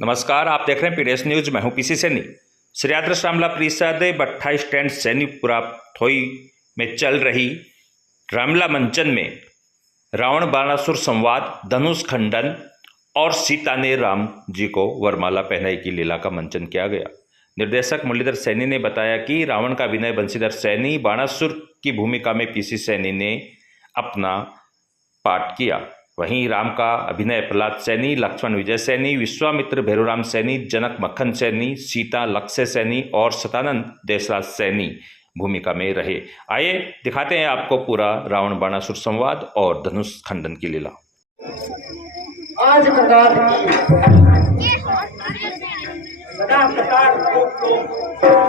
नमस्कार, आप देख रहे हैं पीडीएस न्यूज। मैं हूं पीसी सैनी। श्री आदर्श रामलीला परिषद 28 स्टैंड सैनीपुरा थोई में चल रही रामलीला मंचन में रावण बाणासुर संवाद, धनुष खंडन और सीता ने राम जी को वरमाला पहनाई की लीला का मंचन किया गया। निर्देशक मुरलीधर सैनी ने बताया कि रावण का अभिनय बंशीधर सैनी, बाणासुर की भूमिका में पीसी सैनी ने अपना पाठ किया। वहीं राम का अभिनय प्रहलाद सैनी, लक्ष्मण विजय सैनी, विश्वामित्र भैरूराम सैनी, जनक मक्खन सैनी, सीता लक्ष्य सैनी और सतानंद देशराज सैनी भूमिका में रहे। आइए दिखाते हैं आपको पूरा रावण बाणासुर संवाद और धनुष खंडन की लीला। आज सदा प्रकार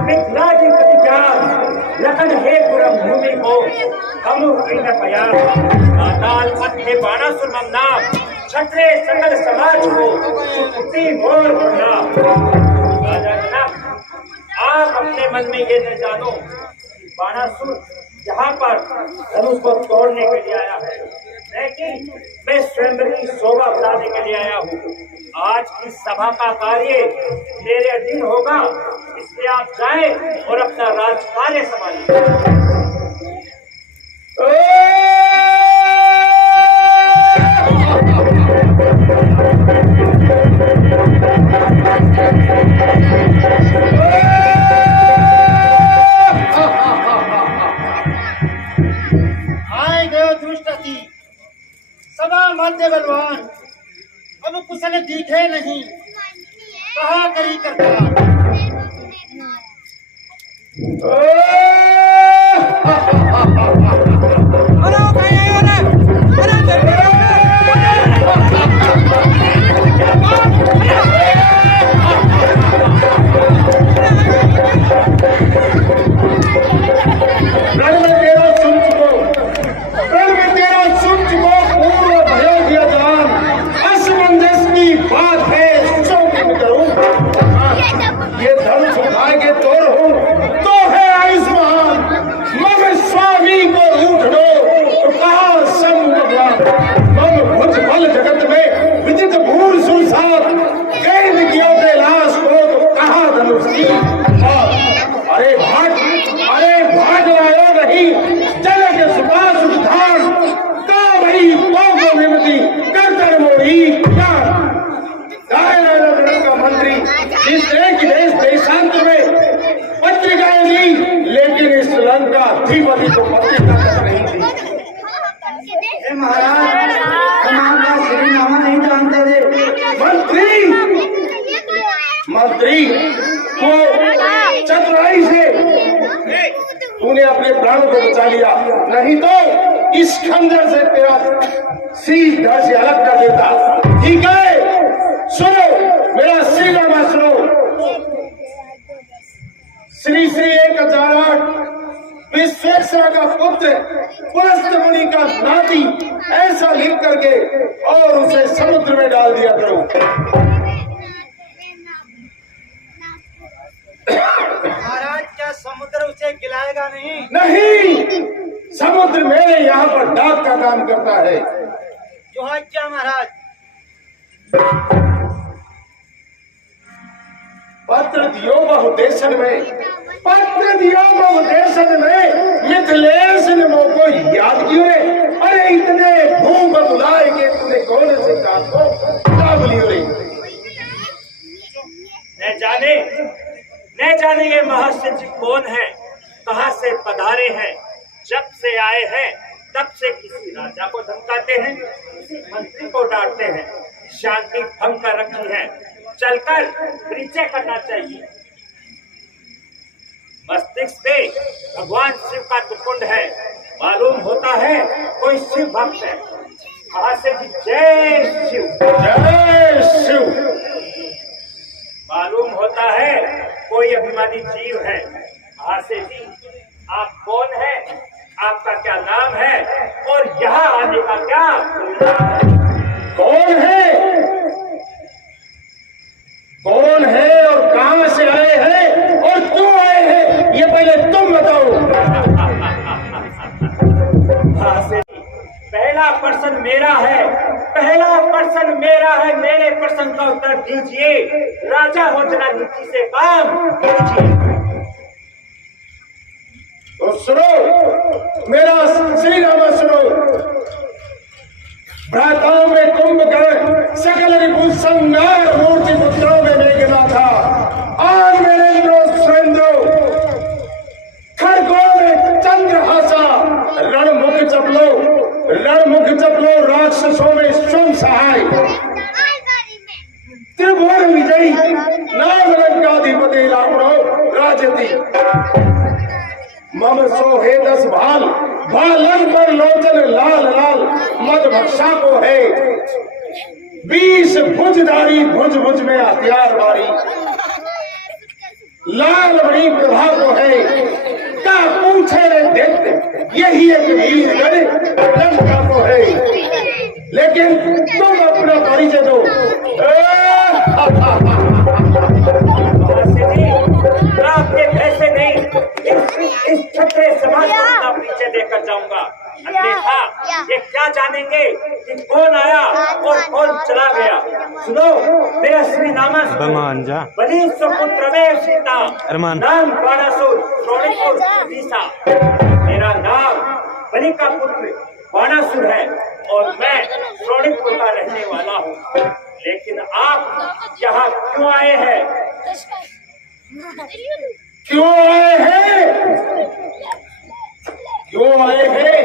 मिथिला की लखन हे पुरम भूमि को पाताल मध्य बाणासुर नाम क्षत्रिय सकल समाज को मोर आप अपने मन में ये न जानो बाणासुर यहाँ पर धनुष को तोड़ने के लिए आया है, लेकिन मैं स्वयं की शोभा बढ़ाने के लिए आया हूँ। आज की सभा का कार्य मेरे अधीन होगा, इसलिए आप जाएं और अपना राज कार्य संभालिए। सभा मध्य बलवान अब कुशल दिखे नहीं, कहा करी करता अधिपति को पत्रिका कर रही थी। महाराज हमारा श्री नामा नहीं जानते थे। मंत्री को चतुराई से तूने अपने प्राणों को बचा लिया, नहीं तो इस खंजर से तेरा सीधा से अलग कर देता। ठीक है, सुनो मेरा श्रीनामा सुनो। श्री श्री 1008 विश्वेश्वर का पुत्र पुलस्त मुनि का नाती ऐसा लिख करके और उसे समुद्र में डाल दिया करो। महाराज क्या समुद्र उसे गिलाएगा नहीं? नहीं, समुद्र मेरे यहाँ पर डाक का काम करता है। जो है क्या महाराज? पत्र दियो बहुदेशन में मिथिलेश ने मोको याद किए। अरे इतने भूख बुलाए के तूने कौन से काम को काबली रही? न जाने ये महर्षि जी कौन है, कहाँ से पधारे हैं। जब से आए हैं तब से किसी राजा को धमकाते हैं, किसी मंत्री को डांटते हैं, शांति भंग कर रखी है। चलकर परिचय करना चाहिए। मस्तिष्क पे भगवान शिव का त्रिपुंड है, मालूम होता है कोई शिव भक्त है। कहा से भी जय शिव, जय शिव। मालूम होता है कोई अभिमानी जीव है। कहा से भी आप कौन है, आपका क्या नाम है और यहाँ आने का क्या कौन है? कौन है और कहां से आए हैं और क्यों आए हैं, ये पहले तुम बताओ। पहले पहला प्रश्न मेरा है, पहला प्रश्न मेरा है। मेरे प्रश्न का उत्तर दीजिए। राजा भोजना नीति से काम कीजिए। तो सुनो, मेरा श्रीनामा सुनो। भ्राताओं में कुंभकर्ण, सकल रिपु संहार, मूर्ति पुत्रों में मेघनाथा, आज मेरेंद्रो सुरेंद्रो, खरगों में चंद्रहासा, रणमुख चपलो राक्षसों में शुभ सहाय, त्रिभुवन विजयी नाम लंकाधिपति रावणो राजति। मम सोहे 10 भाल, भालन पर लोचन लाल लाल, मद भक्षा को है 20 भुजधारी, भुज भुज में हथियार भारी, लाल बड़ी प्रभा को है का पूछे रे देखते, यही एक वीरगढ़ लंका को है। लेकिन तुम अपना परिचय दो। आपके पैसे नहीं, इस छत्रे समाज को अपना परिचय देकर जाऊंगा। अन्यथा ये क्या जानेंगे कि कौन आया और कौन चला गया। सुनो, मेरा श्रीनामा सुनो। बलि सुपुत्र में सीता, नाम बाणासुर, शोणितपुर उड़ीसा। मेरा नाम बलि का पुत्र बाणासुर है और मैं शोणितपुर का रहने वाला हूँ। लेकिन आप यहाँ क्यों आए हैं? क्यों आए हैं? क्यों आए हैं?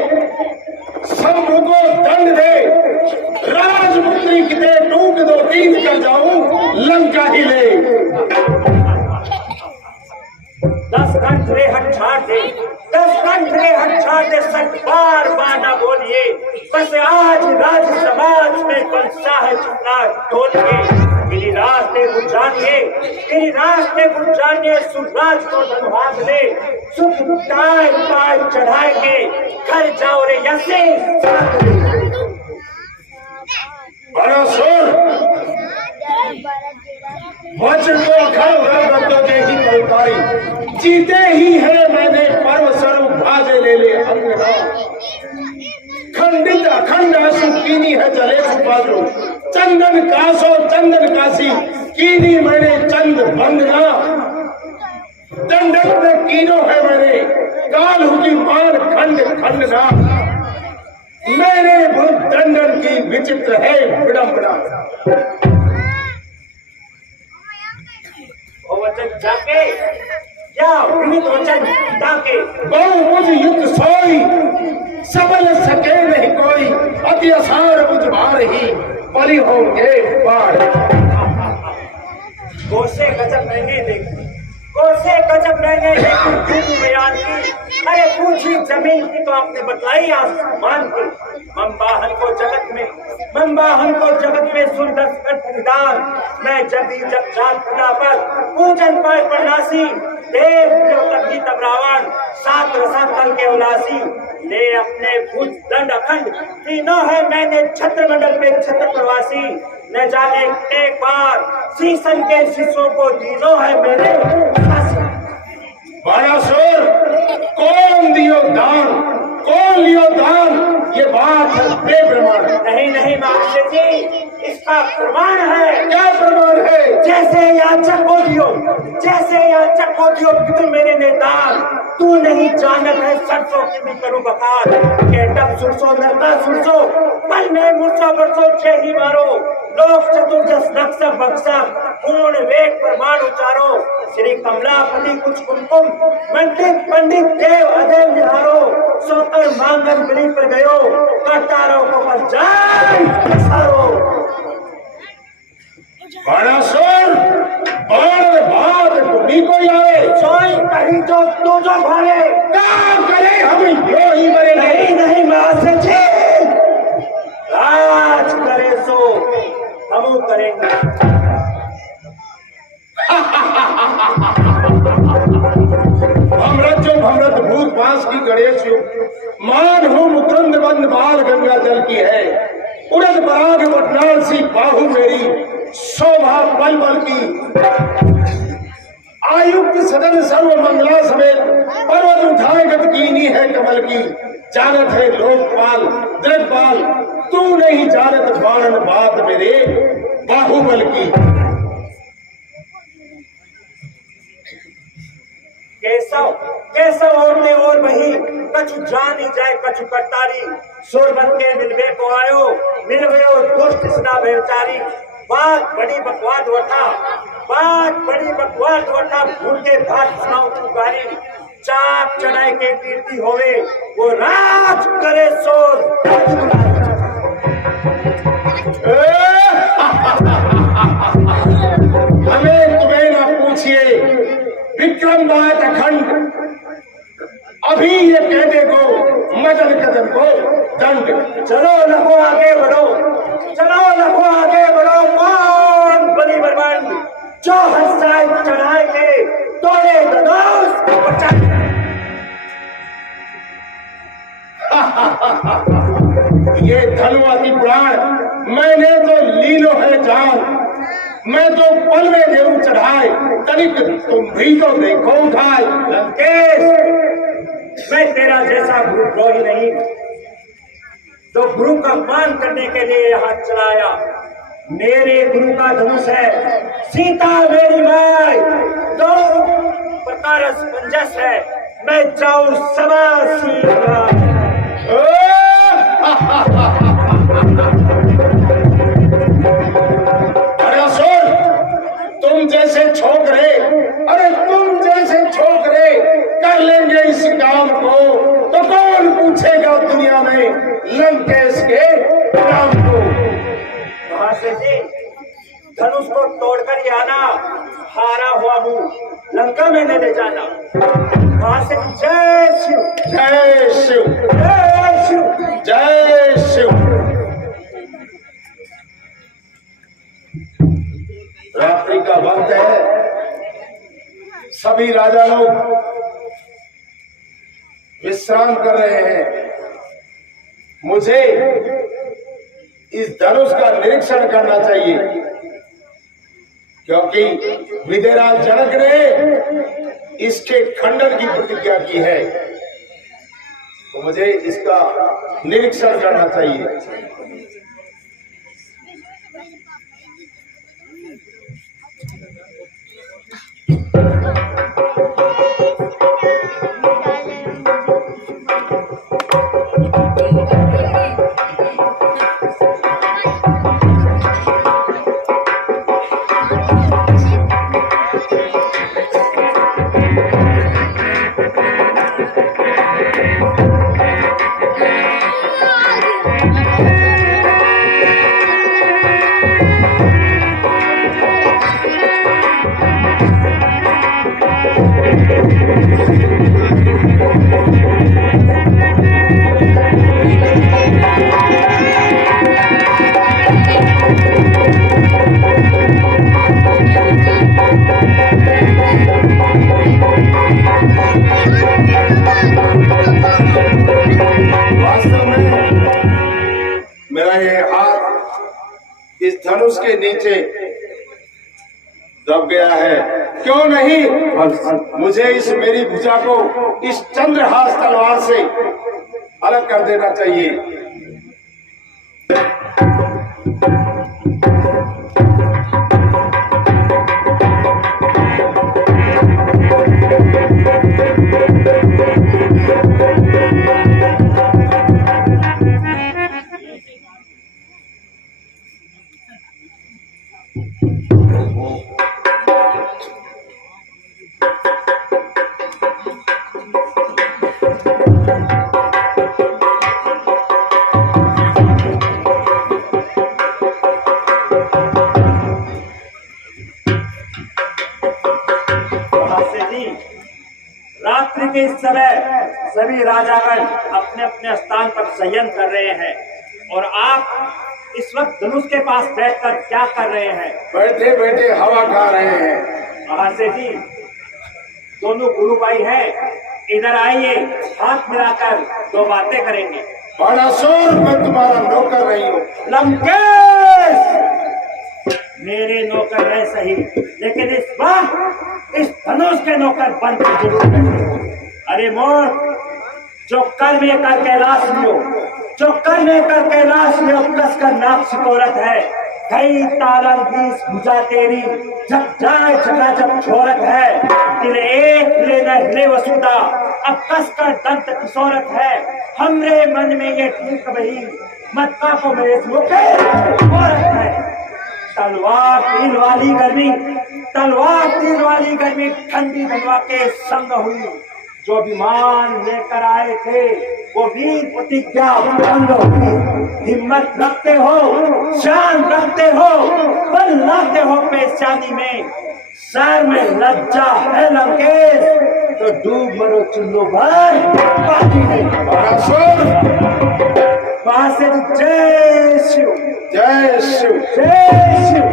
शंभु को दंड दे, राजपुत्री की दे टूक दो, 3 कर जाऊं लंका ही ले। 10 कंठ रे हट छाड़ दे, 10 कंठ रे हट छाड़ दे, 60 बार बाना बोलिए। बस आज राज समाज में बंसा है चुनार टोलिए। मेरी रास्ते बुझ जानिए, मेरी रास्ते बुझ जानिए। सुराज को धनभाग ले, सुख टाय पाय चढ़ाए के घर जाओ रे यसे। बाणासुर, वचन को खड़ ही पलकारी, जीते ही है मैंने पर्व स्वरूप भाजे ले ले अंगना। खंडित अखंड अशु कीनी है जले सुपादो, चंदन कासो चंदन काशी, कीनी मैंने चंद बंदना। दंडक में कीनो है मैंने, काल हुई मान खंड खंड ना। मेरे भूत दंडन की विचित्र है विडंबना। वचन जाके या विनित वचन जाके, बहु मुझ युक्त सोई, सबल सके नहीं कोई, अति असार बुझ भार ही, बलि होंगे बाढ़। गोसे गजब मैंने देखी, गोसे गजब मैंने देखी बयान की। अरे पूछी जमीन की तो आपने बतलाई आसमान की। मम्बाहन को जगत में सुंदर निदान, मैं जब ही जब जात पिता पर पूजन पाए प्रणासी, देव तभी तब रावण 7 रसातल के उलासी। ले अपने भुज दंड अखंड, तीनों है मैंने छत्र मंडल पे छत्र प्रवासी। न जाने एक बार शीशन के शिष्यों को तीनों है मेरे फांसी। बाणासुर, कौन दियो दान, कौन लियो दान, ये बात है बेप्रमाण। नहीं मास्टर जी, इसका प्रमाण है। क्या प्रमाण है? जैसे याचक को दियो पितृ मेरे ने दान, तू नहीं जानत है सरसों की भी करूं बखार। केटप सुरसो नरता सुरसो, पल में मुरसो बरसो छे ही मारो। लोक चतुर्दश नक्सर बक्सर, पूर्ण वेद प्रमाण उचारो। श्री कमलापति कुछ कुमकुम, मंडित पंडित देव अजय निहारो। सोकर मांगन बलि पर गयो, करतारों को पर जान सारो। बाणासुर, बाण बात भूमि को आवे, सोई कहीं जो तू जो भावे, काम करे हम यो ही मरेंगे। नहीं महाराज जी, राज करे सो हम करेंगे। भ्रमरत भूत पास की गणेश मान हूँ मुकुंद बंद बाल गंगा जल की है। उड़द पराग वटनाल सी बाहु मेरी, शोभा पल बल की। आयुक्त सदन सर्व मंगला समेत पर्वत उठाए गत कीनी है कमल की। जानत है लोकपाल दृढ़पाल, तू नहीं जानत बाणन बात मेरे बाहुबल की। केशव केशव और वही कछु जान ही जाए कछु करतारी। सुर बन के मिलवे को आयो, मिलवे और दुष्ट सदा बेचारी। बात बड़ी बकवास वठा, बात बड़ी बकवास वठा, भूल के बात सुनाओ पुकारी। चाप चढ़ाए के कीर्ति होवे, वो राज करे सोर। हमें तुम्हें ना पूछिए, विक्रम बात अखंड, अभी ये कहने को मदन कदम को दंड। चलो लखो आगे बढ़ो, चलो लखो आगे बढ़ो। कौन बली बर्बाद जो हंसाए चढ़ाए के तोड़े धनुष को बचाए। ये धनुआती पुराण मैंने तो लीलो है जान। मैं तो पल में देव चढ़ाए, तनिक तुम भी तो देखो उठाए। लंकेश, मैं तेरा जैसा गुरुद्रोही नहीं जो गुरु का मान करने के लिए यहाँ चलाया। मेरे गुरु का धनुष है, सीता मेरी माई, दो प्रकार मंजस है। मैं जाऊं समा सीता। अरे असुर, तुम जैसे छोकरे, अरे तुम जैसे छोकरे कर लेंगे इस काम को तो कौन पूछेगा दुनिया में लंकेश के नाम को। महाशय जी, धनुष को तोड़कर ही आना, हारा हुआ मुंह लंका में ले जाना। महाशय जी, जय शिव, जय शिव, जय शिव, जय शिव। रात्रि का वक्त है, सभी राजा लोग विश्राम कर रहे हैं। मुझे इस धनुष का निरीक्षण करना चाहिए, क्योंकि विदेराज जनक ने इसके खंडन की प्रतिज्ञा की है, तो मुझे इसका निरीक्षण करना चाहिए। मेरा ये हाथ इस धनुष के नीचे दब गया है, क्यों नहीं मुझे इस मेरी भुजा को इस चंद्रहास तलवार से अलग कर देना चाहिए। रात्रि के इस समय सभी राजागण अपने अपने स्थान पर संयम कर रहे हैं, और आप इस वक्त धनुष के पास बैठकर क्या कर रहे हैं? बैठे बैठे हवा खा रहे हैं। महाशय जी, दोनों गुरु भाई हैं, इधर आइए, हाथ मिलाकर दो बातें करेंगे। बाणासुर, मैं तुम्हारा नौकर नहीं हूँ। लंकेश, मेरे नौकर है सही, लेकिन इस बार इस धनुष के नौकर बनकर जरूर बैठे। अरे मोर, जो कर में कर कैलाश लियो, जो कर में कर कैलाश लियो, कस कर नाक सिकोरत है। कई तालन बीस भुजा तेरी, जब जाए जगह जब छोरत है। तेरे एक ले न हिले वसुदा, अब कस कर दंत किशोरत है। हमरे मन में ये ठीक वही, मत का को मेरे मुके औरत है। तलवार तीर वाली गर्मी, तलवार तीर वाली गर्मी ठंडी धनवा के संग हुई। जो विमान लेकर आए थे वो वीर प्रतिज्ञा भंग हुई। हिम्मत रखते हो, शान रखते हो, बल लाते हो पेशानी में। सर में लज्जा है लंकेश, तो डूब मरो चुल्लू भर पानी में। वहां से जय शिव, जय शिव, जय शिव।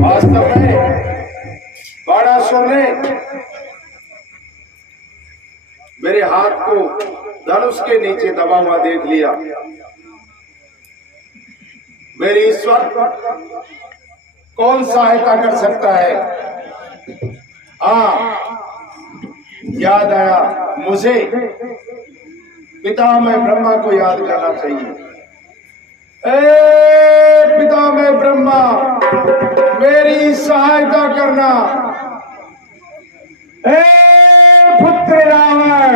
वास्तव में बाणासुर ने मेरे हाथ को धनुष के नीचे दबा हुआ देख लिया। मेरी इस वक्त कौन सहायता कर सकता है? याद आया, मुझे पितामह ब्रह्मा को याद करना चाहिए। पितामह ब्रह्मा, मेरी सहायता करना। पुत्र रावण,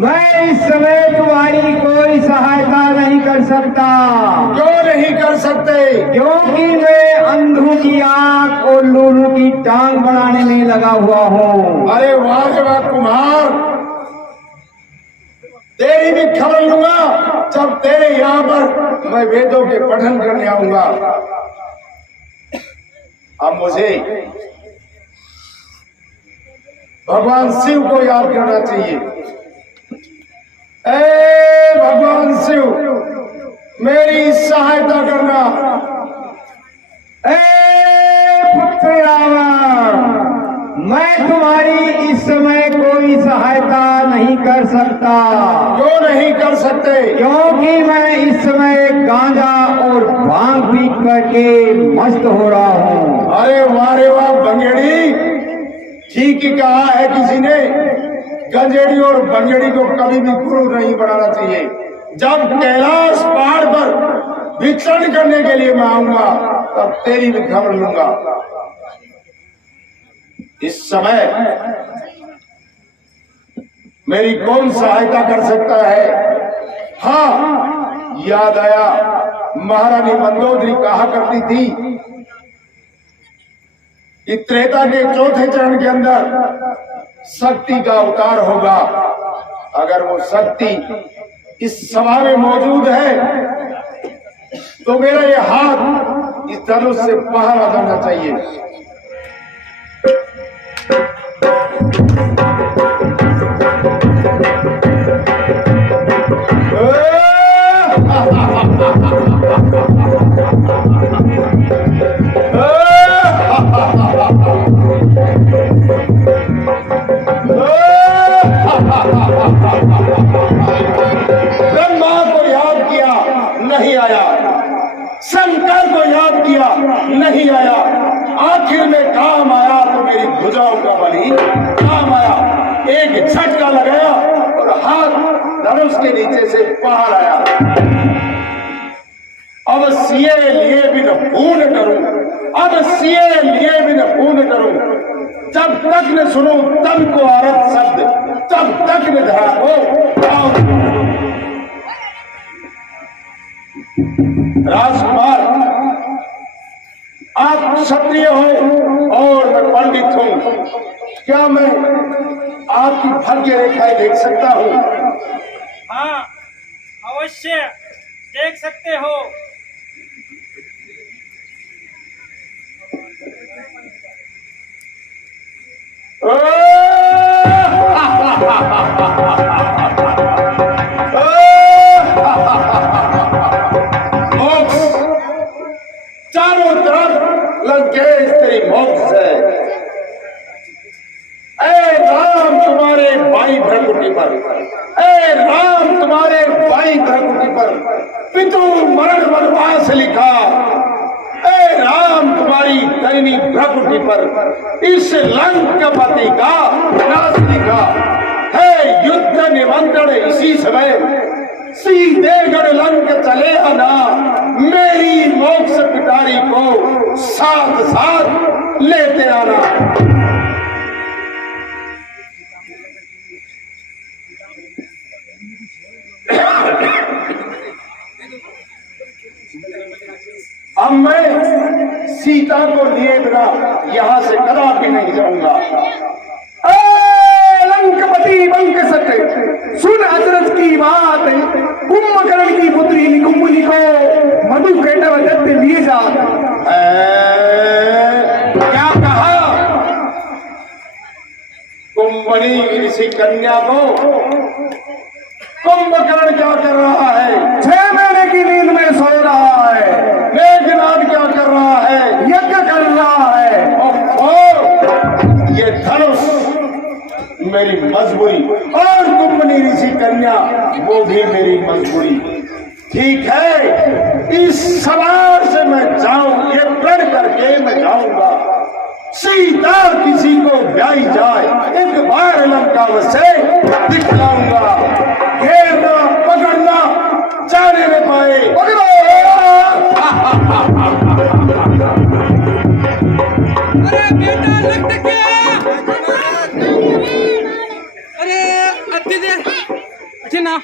मैं इस समय तुम्हारी कोई सहायता नहीं कर सकता। क्यों नहीं कर सकते? क्योंकि मैं अंधों की आंख और लूलू की टांग बनाने में लगा हुआ हूँ। अरे वाह कुमार, तेरी भी खबर लूंगा जब तेरे यहाँ पर मैं वेदों के पठन करने आऊंगा। अब मुझे भगवान शिव को याद करना चाहिए। भगवान शिव, मेरी सहायता करना। पुत्र रावण, मैं तुम्हारी इस समय कोई सहायता नहीं कर सकता। क्यों नहीं कर सकते? क्योंकि मैं इस समय गांजा और भांग पी करके मस्त हो रहा हूँ। अरे वाह बंगेड़ी, ठीक ही कहा है किसी ने। गंजेड़ी और बंगेड़ी को कभी भी गुरु नहीं बनाना चाहिए। जब कैलाश पहाड़ पर विचरण करने के लिए मैं आऊंगा तब तेरी भी खबर लूंगा। इस समय मेरी कौन सहायता कर सकता है? हाँ, याद आया, महारानी मंदोदरी कहा करती थी कि त्रेता के चौथे चरण के अंदर शक्ति का अवतार होगा। अगर वो शक्ति इस सभा में मौजूद है तो मेरा ये हाथ इस धनुष से बाहर आ जाना चाहिए। ब्रह्मा को याद किया, नहीं आया। शंकर को याद किया, नहीं आया। आखिर में काम आया तो मेरी भुजाओं का बलि काम आया। एक झटका लगाया और हाथ धनुष के नीचे से बाहर आया। अब सिए लिए बिन पूर्ण करूं, अब सिए लिए बिन पूर्ण करूं। जब तक न सुनो तब को आरत शब्द, तब तक न धरा हो। राजकुमार, आप क्षत्रिय हो और मैं पंडित हूं। क्या मैं आपकी भाग्य रेखाएं देख सकता हूं? हाँ, अवश्य देख सकते हो। चारों तरफ लंकेश तेरी मोक्ष है। ऐ राम तुम्हारे बाई भ्रकुटी पर, ऐ राम तुम्हारे बाई भ्रकुटी पर पितु मरण वनवास लिखा। ए राम, तुम्हारी दयनीय प्रकृति पर इस लंकापति का नाश लिखा है। युद्ध निमंत्रण इसी समय सीधे गढ़ लंक चले आना, मेरी मोक्ष पिटारी को साथ साथ लेते आना। अब मैं सीता को लिए बिना यहां से कदापि नहीं जाऊंगा। लंकपति बंक सत्य, सुन अचरज की बात, कुंभकर्ण की पुत्री निकुंभनी को मधु कैटव दत्त लिए जा। क्या कहा? कुंभनी ऋषि कन्या को कुंभकर्ण क्या कर रहा है? 6 महीने की नींद में सो रहा है। मेघनाद क्या कर रहा है? यज्ञ कर रहा है। और ये धनुष मेरी मजबूरी, और कुंभनी ऋषि कन्या वो भी मेरी मजबूरी। ठीक है, इस सवार से मैं जाऊं, ये प्रण करके मैं जाऊंगा। सीता किसी को ब्याई जाए, एक बार लंका से दिखलाऊंगा। घेरना, पकड़ना, जाने में पाए पकड़ो। अरे बेटा लट गया। अरे अति देर अच्छे ना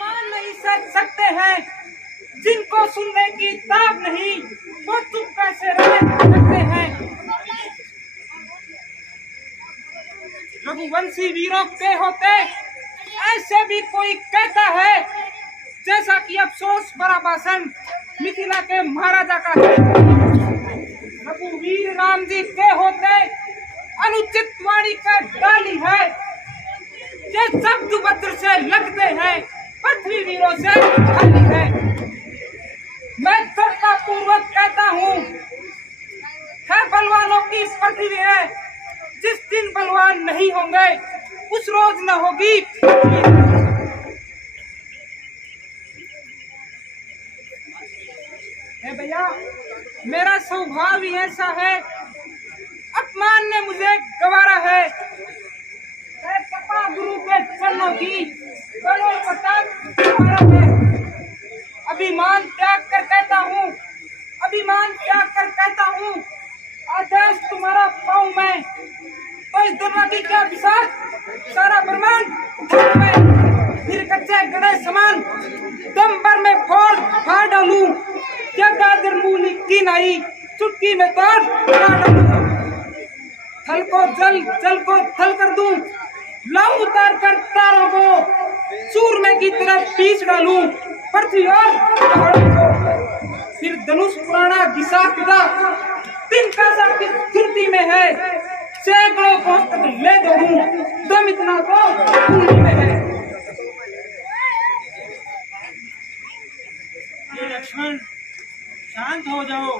मान नहीं सकते हैं, जिनको सुनने की ताब नहीं, वो चुप कैसे रह सकते हैं। रघुवंशी वीरों के होते ऐसे भी कोई कहता है, जैसा कि अफसोस बड़ा भाषण मिथिला के महाराजा का है। रघुवीर राम जी के होते अनुचित वाणी का डाली है, ये शब्द वज्र से लगते हैं, पृथ्वी वीरों से खाली है। मैं दृढ़ता पूर्वक कहता हूँ, है बलवानों की पृथ्वी है, जिस दिन बलवान नहीं होंगे उस रोज न होगी। भैया, मेरा स्वभाव ही ऐसा है, अपमान ने मुझे गवारा है। गुरु के चरणों की अभिमान त्याग कर कहता हूँ, अभिमान त्याग कर कहता हूँ, आदेश तुम्हारा पाऊं मैं, तो इस दुर्मति के अभिशाप सारा ब्रह्मांड में फिर कच्चे गड़े समान दम भर में फोड़ फाड़ डालूं। क्या गाजर मूली की नहीं चुटकी में तोड़ डालूं। थल को जल, जल को थल कर दूं, लाऊं उतार कर तारों को, सूरमे की तरफ पीस डालूं पृथ्वी और पहाड़ों को। फिर धनुष पुराना घिसा पिता तिनका सा गिनती में है, सैकड़ों को तक ले दौड़ूं, दम इतना तो कुंडली में है। लक्ष्मण शांत हो जाओ।